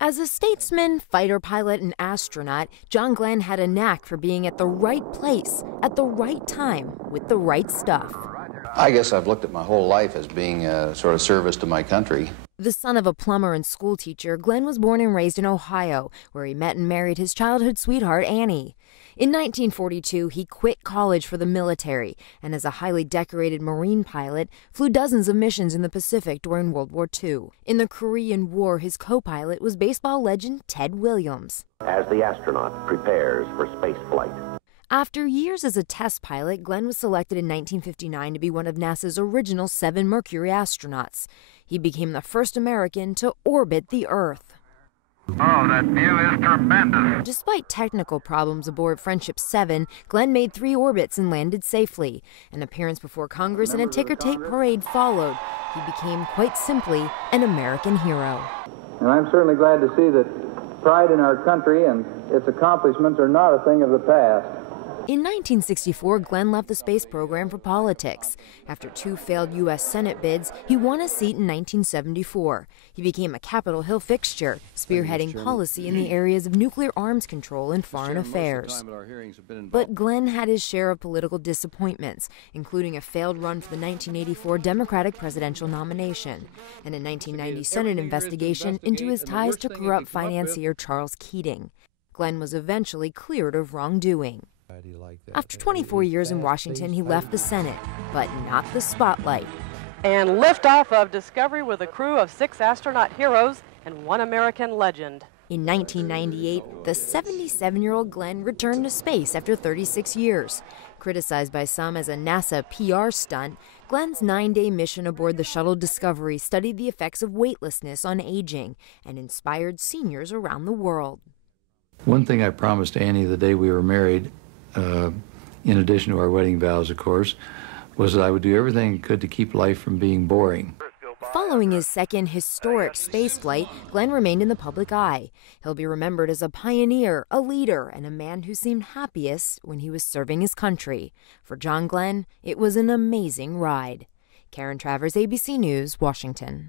As a statesman, fighter pilot, and astronaut, John Glenn had a knack for being at the right place, at the right time, with the right stuff. I guess I've looked at my whole life as being a sort of service to my country. The son of a plumber and schoolteacher, Glenn was born and raised in Ohio, where he met and married his childhood sweetheart, Annie. In 1942, he quit college for the military, and as a highly decorated Marine pilot, flew dozens of missions in the Pacific during World War II. In the Korean War, his co-pilot was baseball legend Ted Williams. As the astronaut prepares for space flight. After years as a test pilot, Glenn was selected in 1959 to be one of NASA's original 7 Mercury astronauts. He became the first American to orbit the Earth. Oh, that view is tremendous. Despite technical problems aboard Friendship 7, Glenn made 3 orbits and landed safely. An appearance before Congress and a ticker-tape parade followed. He became, quite simply, an American hero. And I'm certainly glad to see that pride in our country and its accomplishments are not a thing of the past. In 1964, Glenn left the space program for politics. After 2 failed U.S. Senate bids, he won a seat in 1974. He became a Capitol Hill fixture, spearheading policy in the areas of nuclear arms control and foreign affairs. But Glenn had his share of political disappointments, including a failed run for the 1984 Democratic presidential nomination, and a 1990 Senate investigation into his ties to corrupt financier Charles Keating. Glenn was eventually cleared of wrongdoing. After 24 years in Washington, he left the Senate, but not the spotlight. And liftoff of Discovery with a crew of 6 astronaut heroes and 1 American legend. In 1998, the 77-year-old Glenn returned to space after 36 years. Criticized by some as a NASA PR stunt, Glenn's 9-day mission aboard the shuttle Discovery studied the effects of weightlessness on aging and inspired seniors around the world. One thing I promised Annie the day we were married, in addition to our wedding vows, of course, was that I would do everything I could to keep life from being boring. Following his second historic space flight, Glenn remained in the public eye. He'll be remembered as a pioneer, a leader, and a man who seemed happiest when he was serving his country. For John Glenn, it was an amazing ride. Karen Travers, ABC News, Washington.